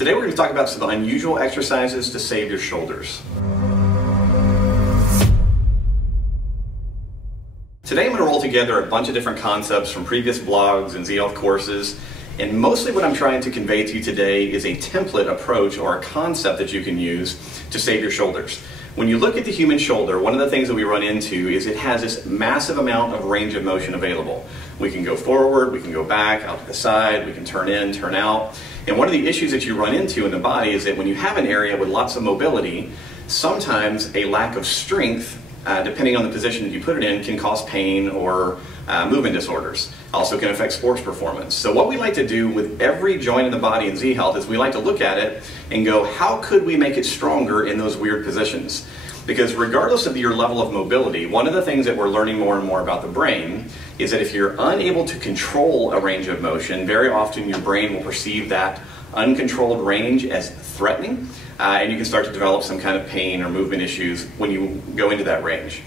Today we're going to talk about some unusual exercises to save your shoulders. Today I'm going to roll together a bunch of different concepts from previous blogs and Z-Health courses, and mostly what I'm trying to convey to you today is a template approach or a concept that you can use to save your shoulders. When you look at the human shoulder, one of the things that we run into is it has this massive amount of range of motion available. We can go forward, we can go back, out to the side, we can turn in, turn out. And one of the issues that you run into in the body is that when you have an area with lots of mobility, sometimes a lack of strength, depending on the position that you put it in, can cause pain or movement disorders. Also can affect sports performance. So what we like to do with every joint in the body in Z-Health is we like to look at it and go, how could we make it stronger in those weird positions? Because regardless of your level of mobility, one of the things that we're learning more and more about the brain is that if you're unable to control a range of motion, very often your brain will perceive that uncontrolled range as threatening, and you can start to develop some kind of pain or movement issues when you go into that range.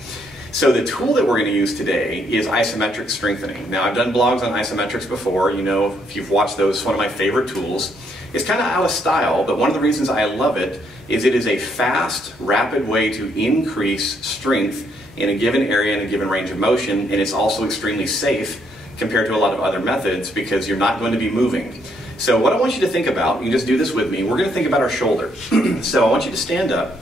So the tool that we're going to use today is isometric strengthening. Now I've done blogs on isometrics before. You know, if you've watched those, it's one of my favorite tools. It's kind of out of style, but one of the reasons I love it is a fast, rapid way to increase strength in a given area in a given range of motion, and it's also extremely safe compared to a lot of other methods because you're not going to be moving. So what I want you to think about, you can just do this with me, we're going to think about our shoulder. So I want you to stand up.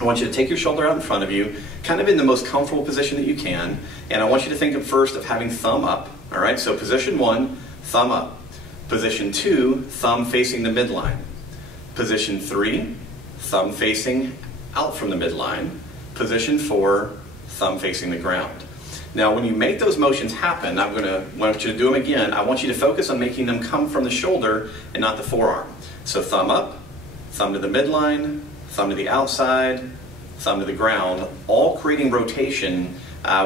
I want you to take your shoulder out in front of you, kind of in the most comfortable position that you can, and I want you to think first of having thumb up. All right, so position 1, thumb up. Position 2, thumb facing the midline. Position 3, thumb facing out from the midline. Position 4, thumb facing the ground. Now when you make those motions happen, I want you to do them again. I want you to focus on making them come from the shoulder and not the forearm. So thumb up, thumb to the midline, thumb to the outside, thumb to the ground, all creating rotation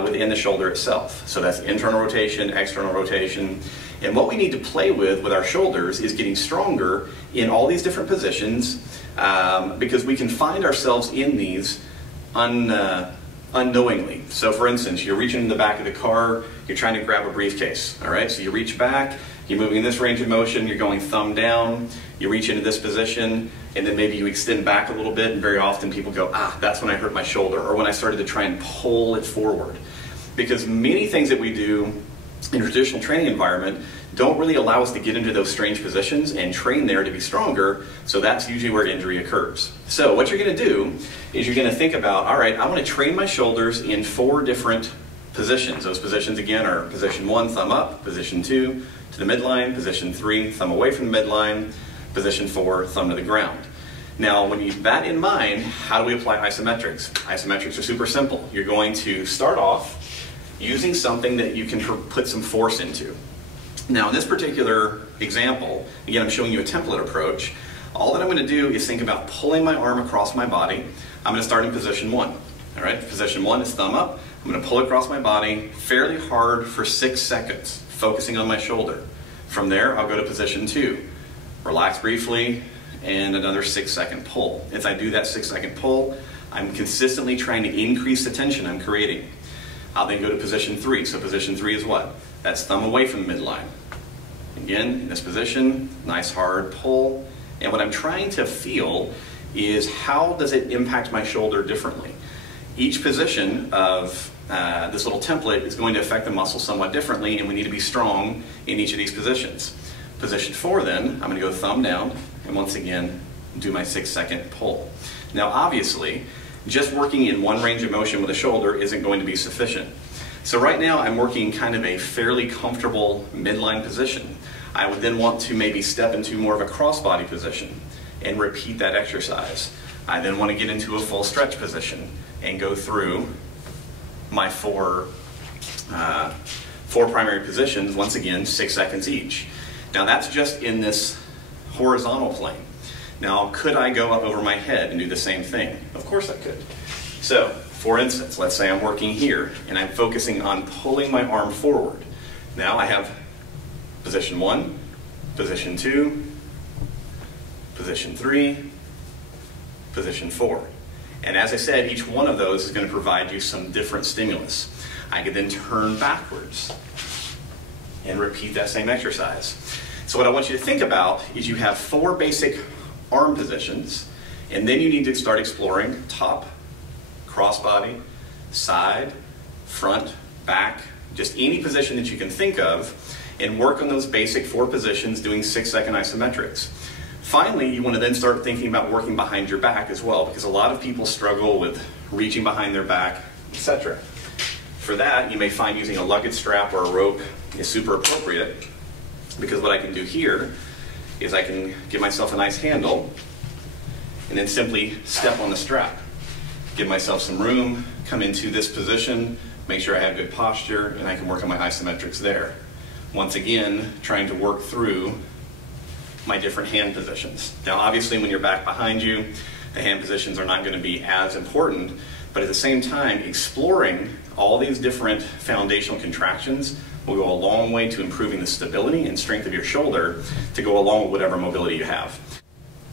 within the shoulder itself. So that's internal rotation, external rotation. And what we need to play with our shoulders is getting stronger in all these different positions because we can find ourselves in these unknowingly. So for instance, you're reaching in the back of the car, you're trying to grab a briefcase, all right? So you reach back, you're moving in this range of motion, you're going thumb down, you reach into this position, and then maybe you extend back a little bit, and very often people go, that's when I hurt my shoulder, or when I started to try and pull it forward. Because many things that we do in a traditional training environment don't really allow us to get into those strange positions and train there to be stronger, so that's usually where injury occurs. So what you're going to do is you're going to think about, all right, I want to train my shoulders in 4 different positions. Those positions again are position 1, thumb up, position 2, to the midline, position 3, thumb away from the midline, position 4, thumb to the ground. Now when you have that in mind, how do we apply isometrics? Isometrics are super simple. You're going to start off using something that you can put some force into. Now in this particular example, again I'm showing you a template approach. All that I'm going to do is think about pulling my arm across my body. I'm going to start in position 1. All right, position 1 is thumb up. I'm going to pull across my body fairly hard for 6 seconds, focusing on my shoulder. From there, I'll go to position 2. Relax briefly, and another 6-second pull. As I do that 6-second pull, I'm consistently trying to increase the tension I'm creating. I'll then go to position 3. So position 3 is what? That's thumb away from the midline. Again, in this position, nice hard pull. And what I'm trying to feel is how does it impact my shoulder differently? Each position of this little template is going to affect the muscle somewhat differently, and we need to be strong in each of these positions. Position 4 then, I'm going to go thumb down, and once again, do my 6-second pull. Now obviously, just working in one range of motion with the shoulder isn't going to be sufficient. So right now I'm working kind of a fairly comfortable midline position. I would then want to maybe step into more of a crossbody position and repeat that exercise. I then want to get into a full stretch position and go through my four primary positions, once again 6 seconds each. Now that's just in this horizontal plane. Now could I go up over my head and do the same thing? Of course I could. So for instance, let's say I'm working here and I'm focusing on pulling my arm forward. Now I have position 1, position 2, position 3, position 4. And as I said, each one of those is going to provide you some different stimulus. I could then turn backwards and repeat that same exercise. So what I want you to think about is you have 4 basic arm positions. And then you need to start exploring top, crossbody, side, front, back, just any position that you can think of, and work on those basic 4 positions doing 6-second isometrics. Finally, you want to then start thinking about working behind your back as well, because a lot of people struggle with reaching behind their back, etc. For that, you may find using a luggage strap or a rope is super appropriate, because what I can do here is I can give myself a nice handle and then simply step on the strap. Give myself some room, come into this position, make sure I have good posture, and I can work on my isometrics there. Once again, trying to work through my different hand positions. Now obviously when you're back behind you, the hand positions are not going to be as important, but at the same time, exploring all these different foundational contractions will go a long way to improving the stability and strength of your shoulder to go along with whatever mobility you have.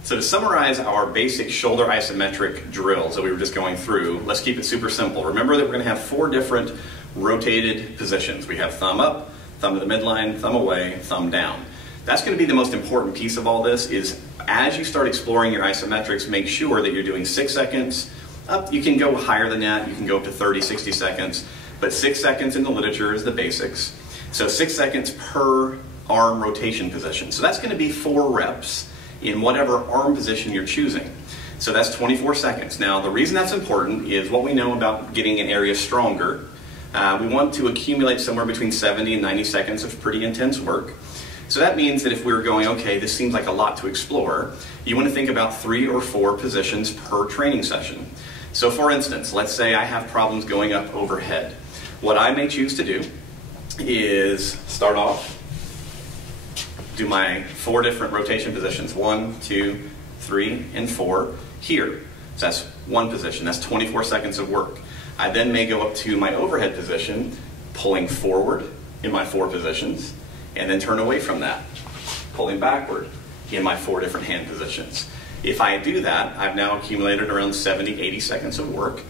So to summarize our basic shoulder isometric drills that we were just going through, let's keep it super simple. Remember that we're going to have 4 different rotated positions. We have thumb up, thumb to the midline, thumb away, thumb down. That's going to be the most important piece of all this, is as you start exploring your isometrics, make sure that you're doing 6 seconds. Up, you can go higher than that, you can go up to 30, 60 seconds, but 6 seconds in the literature is the basics. So 6 seconds per arm rotation position. So that's going to be 4 reps in whatever arm position you're choosing. So that's 24 seconds. Now the reason that's important is what we know about getting an area stronger. We want to accumulate somewhere between 70 and 90 seconds of pretty intense work. So that means that if we were going, okay, this seems like a lot to explore, you want to think about 3 or 4 positions per training session. So for instance, let's say I have problems going up overhead. What I may choose to do is start off, do my 4 different rotation positions, 1, 2, 3, and 4 here. So that's 1 position, that's 24 seconds of work. I then may go up to my overhead position, pulling forward in my 4 positions, and then turn away from that, pulling backward in my 4 different hand positions. If I do that, I've now accumulated around 70, 80 seconds of work.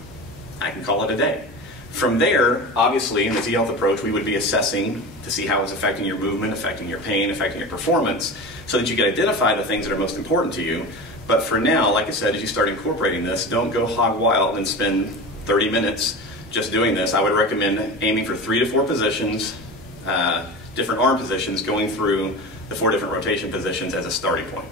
I can call it a day. From there, obviously, in the Z-Health approach, we would be assessing to see how it's affecting your movement, affecting your pain, affecting your performance, so that you can identify the things that are most important to you. But for now, like I said, as you start incorporating this, don't go hog wild and spend 30 minutes just doing this. I would recommend aiming for 3 to 4 positions, different arm positions, going through the 4 different rotation positions as a starting point.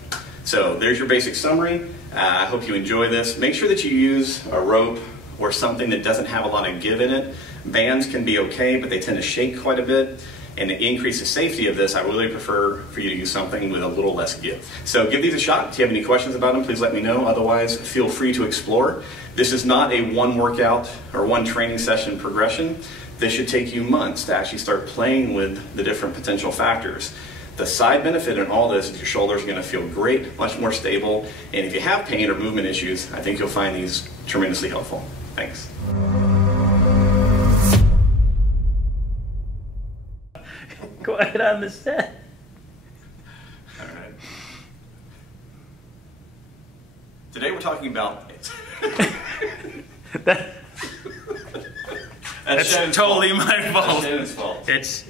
So there's your basic summary. I hope you enjoy this. Make sure that you use a rope or something that doesn't have a lot of give in it. Bands can be okay, but they tend to shake quite a bit. And to increase the safety of this, I really prefer for you to use something with a little less give. So give these a shot. If you have any questions about them, please let me know. Otherwise, feel free to explore. This is not a 1 workout or 1 training session progression. This should take you months to actually start playing with the different potential factors. The side benefit in all this is your shoulders are going to feel great, much more stable, and if you have pain or movement issues, I think you'll find these tremendously helpful. Thanks. Quiet on the set. All right. Today we're talking about That's totally my fault. That's Shannon's fault. It's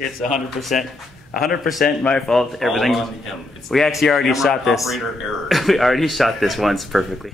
100% my fault. Everything. All on him. It's we actually already camera shot this. Operator error. We already shot this once perfectly.